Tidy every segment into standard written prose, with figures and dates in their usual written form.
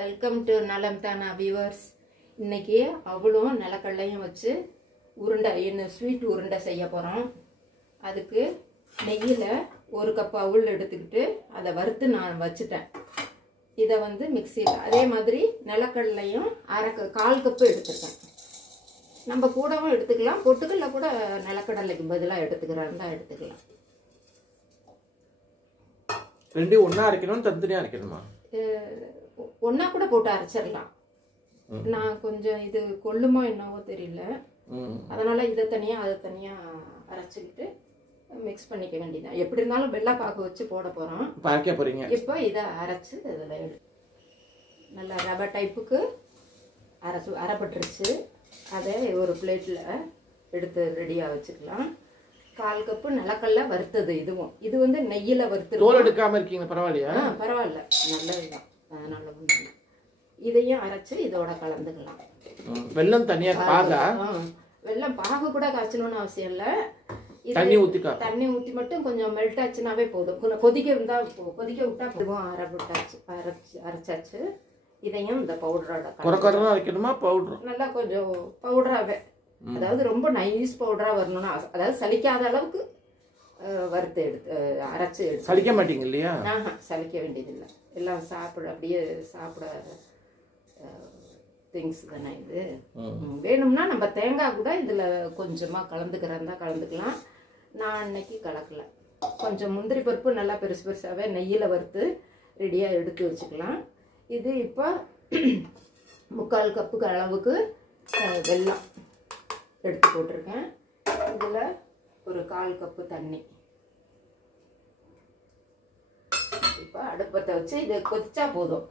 Welcome to நலம் தானா viewers. இன்னைக்கு அவளும் நிலக்கடலையும் வச்சு உருண்டை ஸ்வீட் உருண்டை செய்ய போகிறோம். அதுக்கு நெய்யில் 1 கப் அவள் எடுத்துக்கிட்டு அதை வறுத்து நான் வச்சுட்டேன். இதை மிக்சியில் அதே மாதிரி நிலக்கடலையும் 1/4 கப்பு எடுத்துருக்கேன். நம்ம கூடவும் எடுத்துக்கலாம், பொட்டுக்கல்ல கூட நிலக்கடலைக்கு பதிலாக எடுத்துக்கிறதா எடுத்துக்கலாம். ரெண்டும் ஒன்றா அரைக்கணும், தனித்தனியாக அரைக்கணுமா? ஒன்றா கூட போட்டு அரைச்சிடலாம். நான் கொஞ்சம் இது கொள்ளுமோ என்னவோ தெரியல, அதனால இதை தனியாக அதை தனியாக அரைச்சிக்கிட்டு மிக்ஸ் பண்ணிக்க வேண்டியதான். எப்படி இருந்தாலும் வெள்ளைப்பாக்கு வச்சு போட போகிறோம். அரைக்க போகிறீங்க. இப்போ இதை அரைச்சி இதில் நல்லா ரவை டைப்புக்கு அரைப்பட்டுருச்சு. அதை ஒரு பிளேட்டில் எடுத்து ரெடியாக வச்சுக்கலாம். 1/4 கப்பு நிலக்கடலை வறுத்தது. இது நெய்யில் வறுத்து தோல் எடுக்காமல் இருக்கீங்க, பரவாயில்லையா? பரவாயில்ல, நல்லதுதான். அதனால இதையும் அரைச்சு இதோட கலந்துக்கலாம். வெல்லம் தனியாக பாகா? வெல்லம் பாகு கூட காய்ச்சணும்னு அவசியம் இல்லை. தண்ணி ஊற்றி மட்டும் கொஞ்சம் மெல்ட் ஆச்சுனாவே போதும். கொதிக்க விட்டா போதும். அரைச்சாச்சு. இதையும் இந்த பவுடரோட வைக்கணுமா? பவுடர் நல்லா கொஞ்சம் பவுடராகவே, அதாவது ரொம்ப நைஸ் பவுடரா வரணும்னா, அதாவது சலிக்காத அளவுக்கு வறுத்து அரைச்சு சலிக்க மாட்டீங்க இல்லையா? சலிக்க வேண்டியதில்லை. எல்லாம் அப்படியே சாப்பிட திங்ஸ் தானே இது. வேணும்னா நம்ம தேங்காய் கூட இதில் கொஞ்சமாக கலந்துக்கிறதா கலந்துக்கலாம். நான் அன்னைக்கு கலக்கல. கொஞ்சம் முந்திரி பருப்பு நல்லா பெருசு பெருசாகவே நெய்யில் வறுத்து ரெடியாக எடுத்து வச்சுக்கலாம். இது இப்போ 3/4 கப்புக்கு அளவுக்கு வெல்லம் எடுத்து போட்டிருக்கேன். இதில் ஒரு 1/4 கப்பு தண்ணி. இப்போ அடுப்பத்தை வச்சு இது கொதிச்சா போதும்.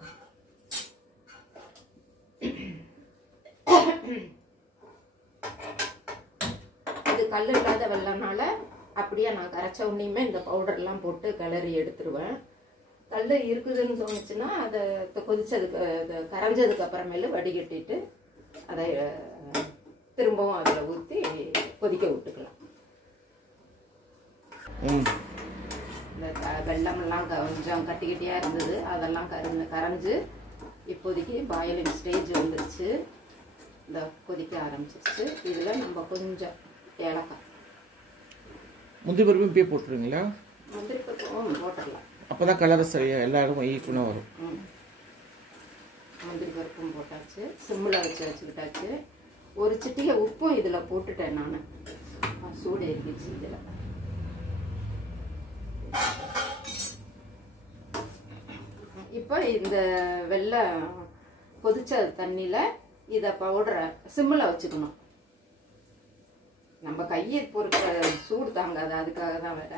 இது கல் இல்லாத வெல்லம்னால அப்படியே நான் கரைச்ச உடனேயுமே இந்த பவுடர்லாம் போட்டு கிளறி எடுத்துருவேன். கல் இருக்குதுன்னு தோணுச்சுன்னா அதை கரைஞ்சதுக்கு அப்புறமேல வடிகட்டிட்டு அதை திரும்பவும் அதில் ஊற்றி கொதிக்க விட்டுக்கலாம். இந்த வெள்ளமெல்லாம் கொஞ்சம் கட்டியாக இருந்தது, அதெல்லாம் கரைஞ்சு இப்போதைக்கு பாயிலிங் ஸ்டேஜ் வந்துருச்சு. இந்த கொதிக்க ஆரம்பிச்சிருச்சு. இதில் நம்ம கொஞ்சம் ஏலக்காய், முந்திரி பருப்பும் இப்பயே போட்டுருவீங்களா? முந்திரி பருப்பும் போட்டுடலாம். அப்போ தான் கலர் சரியாக எல்லாருக்கும் ஈக்குவலாக வரும். முந்திரி பருப்பும் போட்டாச்சு. சிம்மில் வச்சுக்கிட்டாச்சு. ஒரு சிட்டிகை உப்பும் இதில் போட்டுட்டேன். நான் சூடு ஏறிடுச்சு. இதில் இப்போ இந்த வெள்ளை கொதிச்ச தண்ணியில் இதை பவுடரை சிம்மில் வச்சுக்கணும். நம்ம கையை பொறுக்கிற சூடு தாங்காது, அதுக்காக தான் வேற.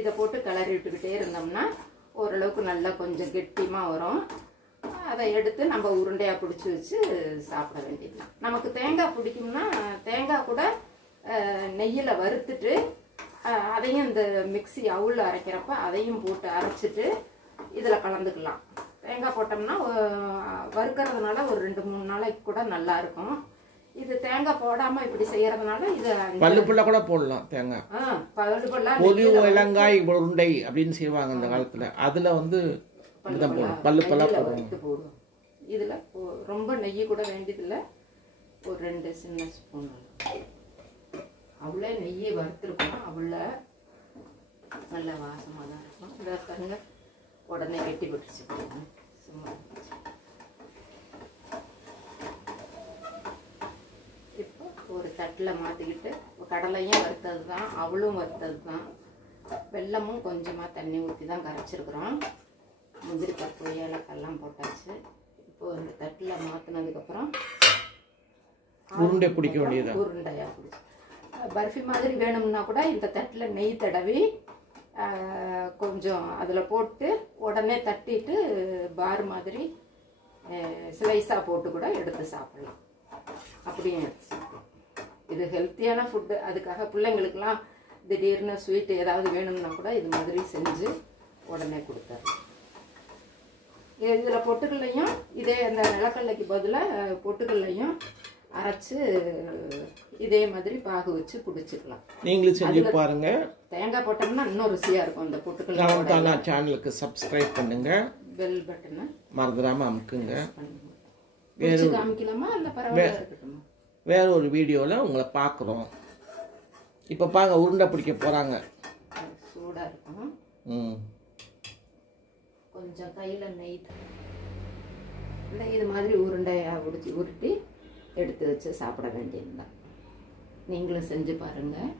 இதை போட்டு கிளறி விட்டுக்கிட்டே இருந்தோம்னா ஓரளவுக்கு நல்லா கொஞ்சம் கெட்டியமாக வரும். அதை எடுத்து நம்ம உருண்டையாக பிடிச்சி வச்சு சாப்பிட வேண்டியதுதான். நமக்கு தேங்காய் பிடிக்கும்னா தேங்காய் கூட நெய்யில் வறுத்துட்டு அதையும் இந்த மிக்சி அவள் அரைக்கிறப்ப அதையும் போட்டு அரைச்சிட்டு இதில் கலந்துக்கலாம். தேங்காய் போட்டோம்னா வறுக்கிறதுனால ஒரு 2-3 நாளைக்கு கூட நல்லா இருக்கும். இது தேங்காய் போடாம இப்படி செய்யறதுனால இது பல்லுப்புள்ள கூட போடலாம். தேங்காய் இலங்காய் உருண்டை அப்படின்னு செய்வாங்க அந்த காலத்துல. அதுல பல்லுப்பெல்லாம் போடுவோம். இதுல ரொம்ப நெய் கூட வேண்டியதில்லை. ஒரு 2 சின்ன ஸ்பூன் அவ்வளோ நெய்யை வறுத்துருக்கோம். அவ்வளோ நல்ல வாசமாக தான் இருக்கும். இதை பாருங்க, உடனே கெட்டி போட்டுச்சு. சும்மா இப்போ ஒரு தட்டில் மாற்றிக்கிட்டு, கடலையும் வறுத்தது தான், அவளும் வறுத்தது தான், வெல்லமும் கொஞ்சமாக தண்ணி ஊற்றி தான் கரைச்சிருக்கிறோம். முந்திரி பருப்பு ஏலக்காயெல்லாம் போட்டாச்சு. இப்போ இந்த தட்டில் மாற்றினதுக்கப்புறம் உருண்டை பிடிக்க வேண்டியது. உருண்டையாக பிடிச்சி பர்ஃபி மாதிரி வேணும்னா கூட இந்த தட்டில் நெய் தடவி கொஞ்சம் அதில் போட்டு உடனே தட்டிட்டு பார் மாதிரி ஸ்லைஸாக போட்டு கூட எடுத்து சாப்பிடலாம். அப்படியும் எடுத்து சாப்பிடலாம். இது ஹெல்த்தியான ஃபுட்டு. அதுக்காக பிள்ளைங்களுக்கெல்லாம் திடீர்னு ஸ்வீட் ஏதாவது வேணும்னா கூட இது மாதிரி செஞ்சு உடனே கொடுத்துடலாம். இதில் பொட்டுக்கல்லையும் இதே அந்த நிலக்கடலைக்கு பதிலாக பொட்டுக்கல்லையும் அரைச்சு இதே மாதிரி பாகு வச்சு பிடிச்சிக்கலாம். நீங்களும் செஞ்சு பாருங்க. தேங்காய் போட்டோம்னா இன்னும் ருசியாக இருக்கும். இந்த பொட்டுக்கல்லை நலம் தானா சேனலுக்கு சப்ஸ்கிரைப் பண்ணுங்க. பெல் பட்டனை மறந்துடாமல் அமுக்குங்க. பிடிச்சு காமிக்கலாமா இல்லை பரவாயில்ல இருக்கட்டுமா? வேற ஒரு வீடியோவில் உங்களை பார்க்குறோம். இப்போ பாருங்க, உருண்டை பிடிக்க போகிறாங்க. சூடாக இருக்கும். கொஞ்சம் கையில் நெய் இது மாதிரி உருண்டையாக உருட்டி எடுத்து வச்சு சாப்பிட வேண்டியதுதான். நீங்களும் செஞ்சு பாருங்கள்.